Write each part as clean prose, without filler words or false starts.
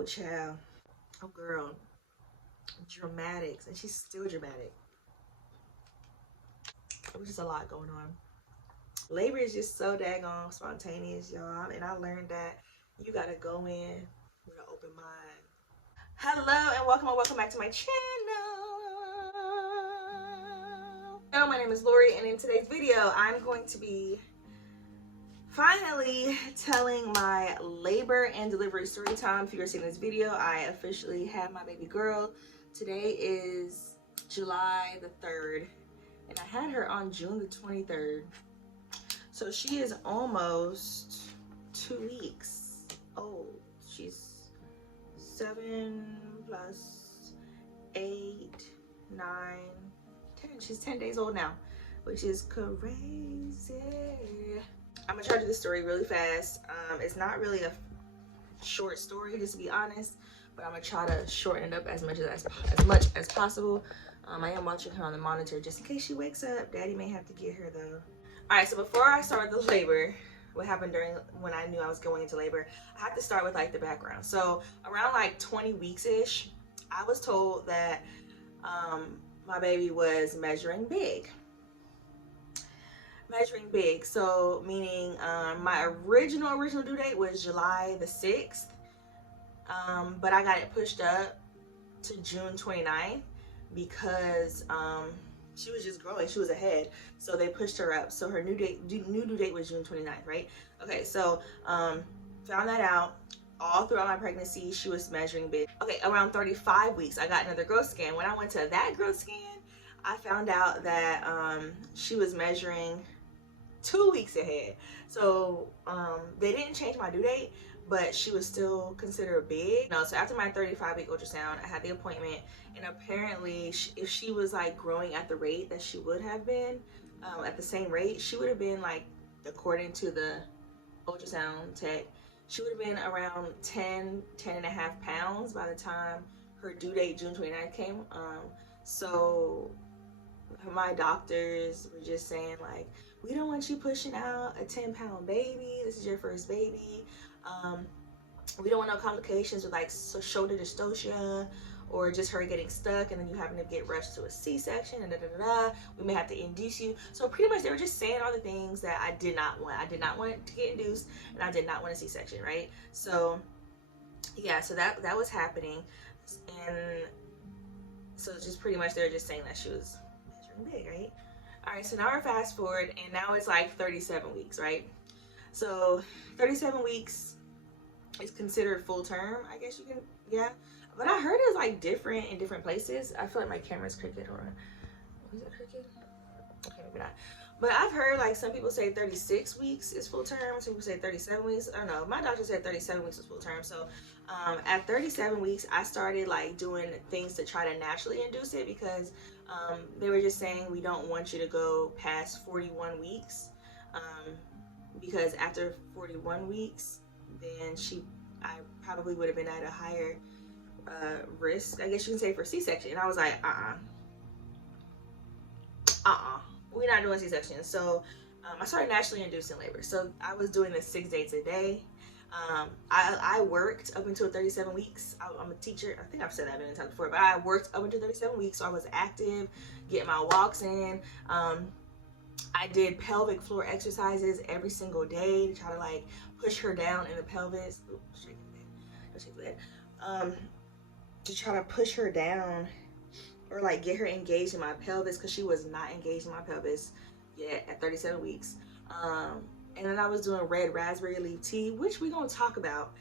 Ooh, child. Oh, girl. Dramatics. And she's still dramatic. It was just a lot going on. Labor is just so daggone spontaneous, y'all. And I learned that you gotta go in with an open mind. Hello and welcome back to my channel. Hello, my name is Lori, and in today's video, I'm going to be finally telling my labor and delivery story time. If you're seeing this video, I officially have my baby girl. Today is July the 3rd, and I had her on June the 23rd. So she is almost 2 weeks old. She's 7 plus 8, 9, 10. She's 10 days old now, which is crazy. I'm gonna try to do this story really fast. It's not really a short story, just to be honest, but I'm gonna try to shorten it up as much as possible. I am watching her on the monitor just in case she wakes up. Daddy may have to get her though. All right, so before I start the labor, what happened when I knew I was going into labor, I have to start with like the background. So around like 20 weeks-ish, I was told that my baby was measuring big. So meaning my original due date was July the 6th, but I got it pushed up to June 29th because she was just growing. She was ahead, so they pushed her up. So her new due date was June 29th, right? Okay, so found that out. All throughout my pregnancy, she was measuring big. Okay, around 35 weeks, I got another growth scan. When I went to that growth scan, I found out that she was measuring 2 weeks ahead. So they didn't change my due date, but she was still considered big. No, so after my 35-week ultrasound, I had the appointment, and apparently if she was like growing at the rate that she would have been, at the same rate, she would have been like, according to the ultrasound tech, she would have been around 10 and a half pounds by the time her due date June 29th came. So my doctors were just saying like, we don't want you pushing out a 10-pound baby. This is your first baby. We don't want no complications with like shoulder dystocia or just her getting stuck and then you having to get rushed to a C-section and we may have to induce you. So pretty much they were just saying all the things that I did not want. I did not want to get induced, and I did not want a C-section, right? So yeah, so that was happening, and so just pretty much they were just saying that she was measuring big, right? All right, so now we're fast forward, and now it's like 37 weeks, right? So 37 weeks is considered full term, I guess you can, yeah. But I heard it's like different in different places. I feel like my camera's crooked. Hold on. Was that crooked? Okay, maybe not. But I've heard like some people say 36 weeks is full term. Some people say 37 weeks. I don't know. My doctor said 37 weeks is full term. So at 37 weeks, I started like doing things to try to naturally induce it because they were just saying we don't want you to go past 41 weeks because after 41 weeks, then I probably would have been at a higher risk, I guess you can say, for C-section. And I was like, we're not doing C-section. So I started naturally inducing labor. So I was doing this 6 days a day. I worked up until 37 weeks. I'm a teacher. I think I've said that a million times before, but I worked up until 37 weeks. So I was active, getting my walks in. I did pelvic floor exercises every single day to try to like push her down in the pelvis. Ooh, shake the bed. To try to push her down or like get her engaged in my pelvis, because she was not engaged in my pelvis yet at 37 weeks. And then I was doing red raspberry leaf tea, which we're gonna talk about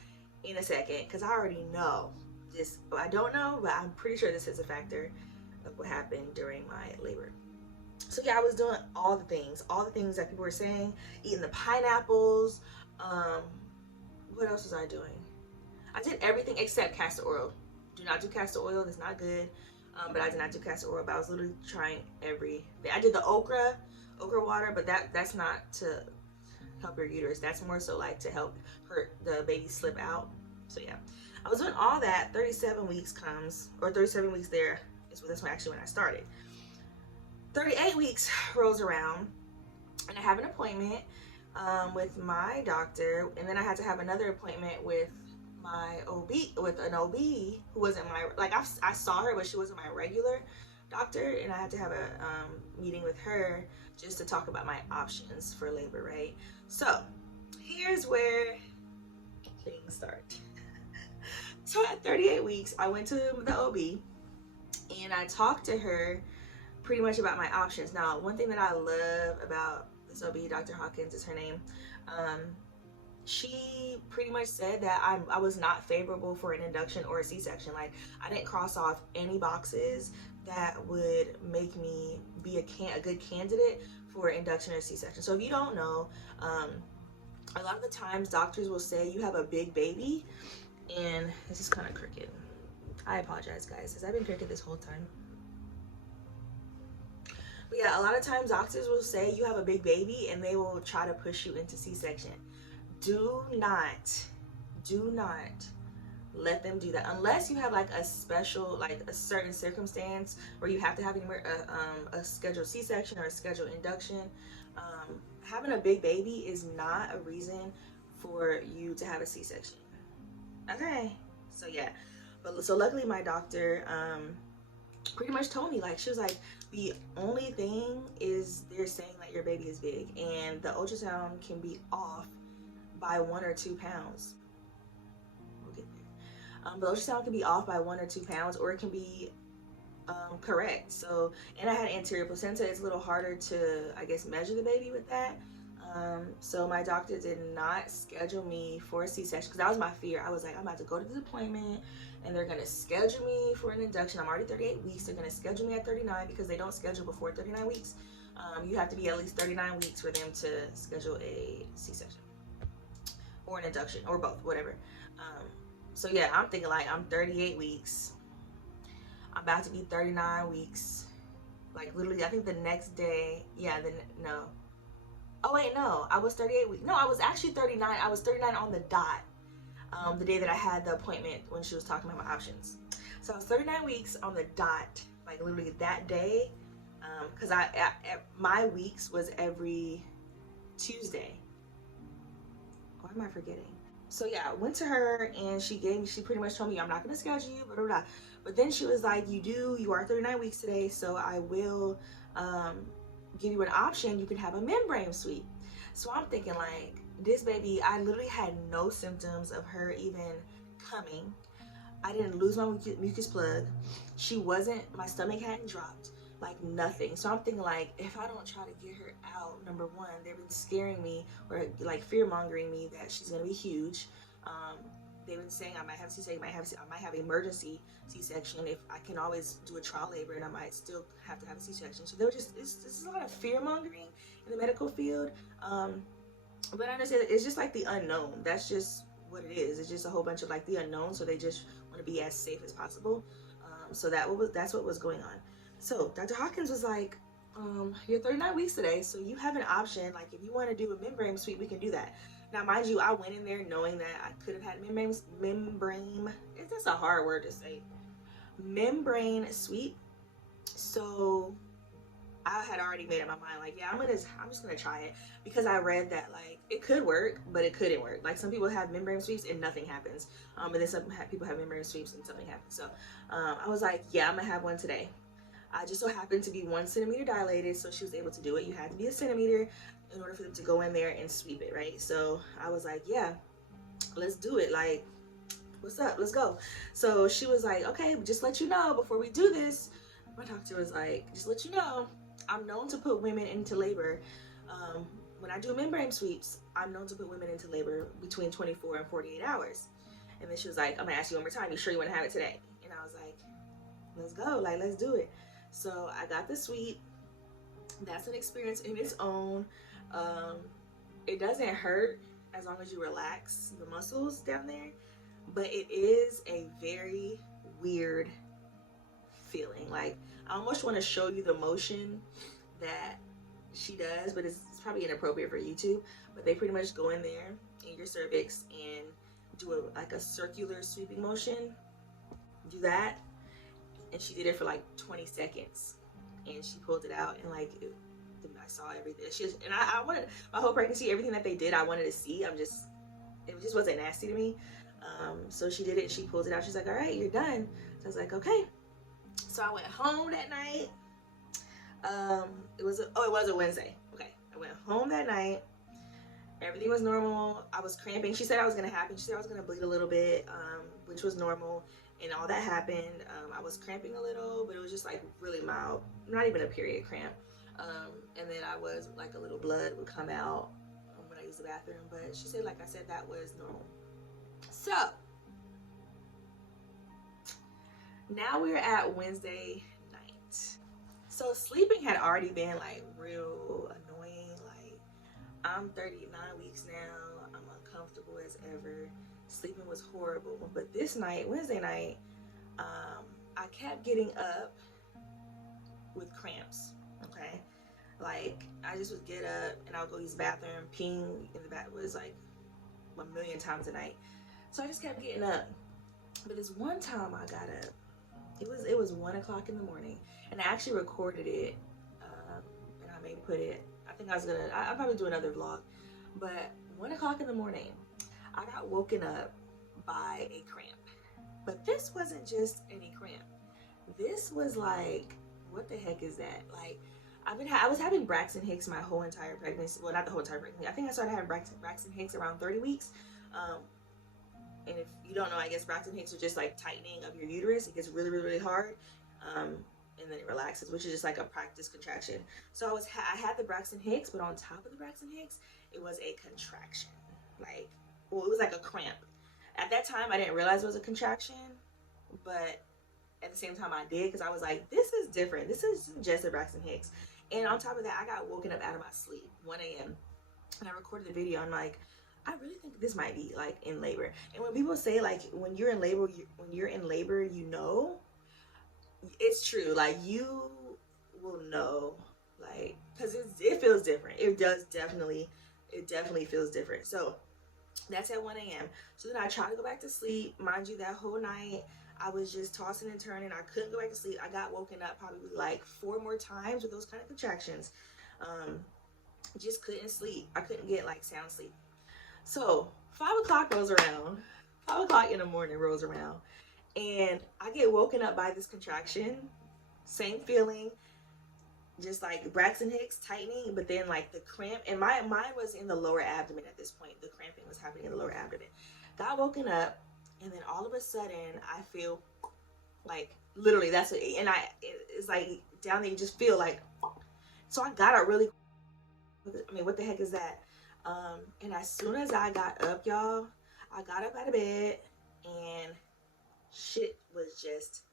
in a second, because I already know this. I don't know, but I'm pretty sure this is a factor of what happened during my labor. So yeah, I was doing all the things that people were saying, eating the pineapples. What else was I doing? I did everything except castor oil. Do not do castor oil, it's not good. But I did not do castor oil, but I was literally trying everything. I did the okra water, but that's not to help your uterus. That's more so like to help the baby slip out. So yeah, I was doing all that. 37 weeks comes, or 37 weeks there is that's actually when I started. 38 weeks rolls around, and I have an appointment with my doctor, and then I had to have another appointment with my OB with an OB who wasn't my, like, I saw her, but she wasn't my regular doctor, and I had to have a meeting with her just to talk about my options for labor, right? So here's where things start. So at 38 weeks, I went to the OB and I talked to her pretty much about my options. Now, one thing that I love about this OB, Dr. Hawkins is her name, she pretty much said that I was not favorable for an induction or a C-section. Like, I didn't cross off any boxes that would make me be a good candidate for induction or C-section. So if you don't know, a lot of the times doctors will say you have a big baby, and this is kind of crooked. I apologize, guys, because I've been crooked this whole time. But yeah, a lot of times doctors will say you have a big baby and they will try to push you into C-section. Do not let them do that unless you have like a special, like a certain circumstance where you have to have a scheduled C-section or a scheduled induction. Having a big baby is not a reason for you to have a C-section. Okay, so yeah, but so luckily my doctor pretty much told me, like, she was like, the only thing is they're saying that your baby is big and the ultrasound can be off by 1 or 2 pounds. We'll get there. The ultrasound can be off by 1 or 2 pounds, or it can be correct. So, and I had anterior placenta. It's a little harder to, I guess, measure the baby with that. So my doctor did not schedule me for a C-section because that was my fear. I was like, I'm about to go to this appointment and they're going to schedule me for an induction. I'm already 38 weeks. They're going to schedule me at 39 because they don't schedule before 39 weeks. You have to be at least 39 weeks for them to schedule a C-section or an induction or both, whatever. So yeah, I'm thinking like I'm 38 weeks. I'm about to be 39 weeks. Like literally, I think the next day, no. Oh wait, no, I was 38 weeks. No, I was actually 39. I was 39 on the dot. The day that I had the appointment when she was talking about my options. So I was 39 weeks on the dot, like literally that day. Cause my weeks was every Tuesday. Why am I forgetting? So yeah, I went to her and she pretty much told me, I'm not gonna schedule you, blah, blah, blah. But then she was like, you are 39 weeks today, so I will give you an option. You can have a membrane sweep. So I'm thinking like, this baby, I literally had no symptoms of her even coming. I didn't lose my mucus plug. My stomach hadn't dropped, like nothing. So I'm thinking like, if I don't try to get her out, number one, they've been scaring me or like fear mongering me that she's gonna be huge. They've been saying I might have C-section, I might have emergency C-section. If I can always do a trial labor, and I might still have to have a C-section. So this is a lot of fear mongering in the medical field. But I understand it's just like the unknown. That's just what it is. It's just a whole bunch of like the unknown. So they just want to be as safe as possible. So that's what was going on. So Dr. Hawkins was like, you're 39 weeks today, so you have an option. Like if you want to do a membrane sweep, we can do that. Now, mind you, I went in there knowing that I could have had membrane. That's a hard word to say. Membrane sweep. So I had already made up my mind, like, yeah, I'm just gonna try it, because I read that like it could work, but it couldn't work. Like some people have membrane sweeps and nothing happens, and then some people have membrane sweeps and something happens. So I was like, yeah, I'm gonna have one today. I just so happened to be 1 centimeter dilated, so she was able to do it. You had to be a centimeter in order for them to go in there and sweep it, right? So I was like, yeah, let's do it. Like, what's up? Let's go. So she was like, okay, just let you know before we do this. My doctor was like, just let you know, I'm known to put women into labor. When I do membrane sweeps, I'm known to put women into labor between 24 and 48 hours. And then she was like, I'm gonna ask you one more time, you sure you wanna have it today? And I was like, let's go, like, let's do it. So I got the sweep. That's an experience in its own. It doesn't hurt as long as you relax the muscles down there, but it is a very weird feeling. Like, I almost want to show you the motion that she does, but it's probably inappropriate for YouTube. But they pretty much go in there in your cervix and do like a circular sweeping motion. Do that, and she did it for like 20 seconds, and she pulled it out, and like I saw everything. I wanted my whole pregnancy, everything that they did, I wanted to see. It just wasn't nasty to me. So she did it. She pulled it out. She's like, all right, you're done. So I was like, okay. So I went home that night. It was a Wednesday. Okay, I went home that night. Everything was normal. I was cramping. She said I was gonna happen. She said I was gonna bleed a little bit, which was normal, and all that happened. I was cramping a little, but it was just like really mild, not even a period cramp. And then I was like a little blood would come out when I used the bathroom. But she said, like I said, that was normal. So now we're at Wednesday night. So sleeping had already been like real annoying. Like, I'm 39 weeks now. I'm uncomfortable as ever. Sleeping was horrible. But this night, Wednesday night, I kept getting up with cramps. Okay, like I just would get up and I would go use the bathroom. Peeing in the bath was like a million times a night. So I just kept getting up. But this one time I got up. It was 1 o'clock in the morning, and I actually recorded it, and I may put it. I think I'll probably do another vlog. But 1 o'clock in the morning, I got woken up by a cramp. But this wasn't just any cramp. This was like, what the heck is that? Like, I was having Braxton Hicks my whole entire pregnancy. Well, not the whole entire pregnancy. I think I started having Braxton Hicks around 30 weeks. And if you don't know, I guess Braxton Hicks are just like tightening of your uterus. It gets really, really, really hard, and then it relaxes, which is just like a practice contraction. So I had the Braxton Hicks, but on top of the Braxton Hicks, it was a contraction. Like, well, it was like a cramp. At that time, I didn't realize it was a contraction, but at the same time, I did, because I was like, this is different. This is just a Braxton Hicks. And on top of that, I got woken up out of my sleep, 1 a.m. And I recorded the video. I'm like, I really think this might be like in labor. And when people say like when you're in labor, you know, it's true. Like, you will know, like, because it feels different. It definitely feels different. So that's at 1 a.m. So then I tried to go back to sleep. Mind you, that whole night I was just tossing and turning. I couldn't go back to sleep. I got woken up probably like 4 more times with those kind of contractions. Just couldn't sleep. I couldn't get like sound sleep. So 5 o'clock rolls around. 5 o'clock in the morning rolls around, and I get woken up by this contraction. Same feeling, just like Braxton Hicks tightening, but then like the cramp. And mine was in the lower abdomen at this point. The cramping was happening in the lower abdomen. Got woken up, and then all of a sudden I feel like, literally, that's what, and it's like down there, you just feel like. So I got up really. I mean, what the heck is that? And as soon as I got up, y'all, I got up out of bed, and shit was just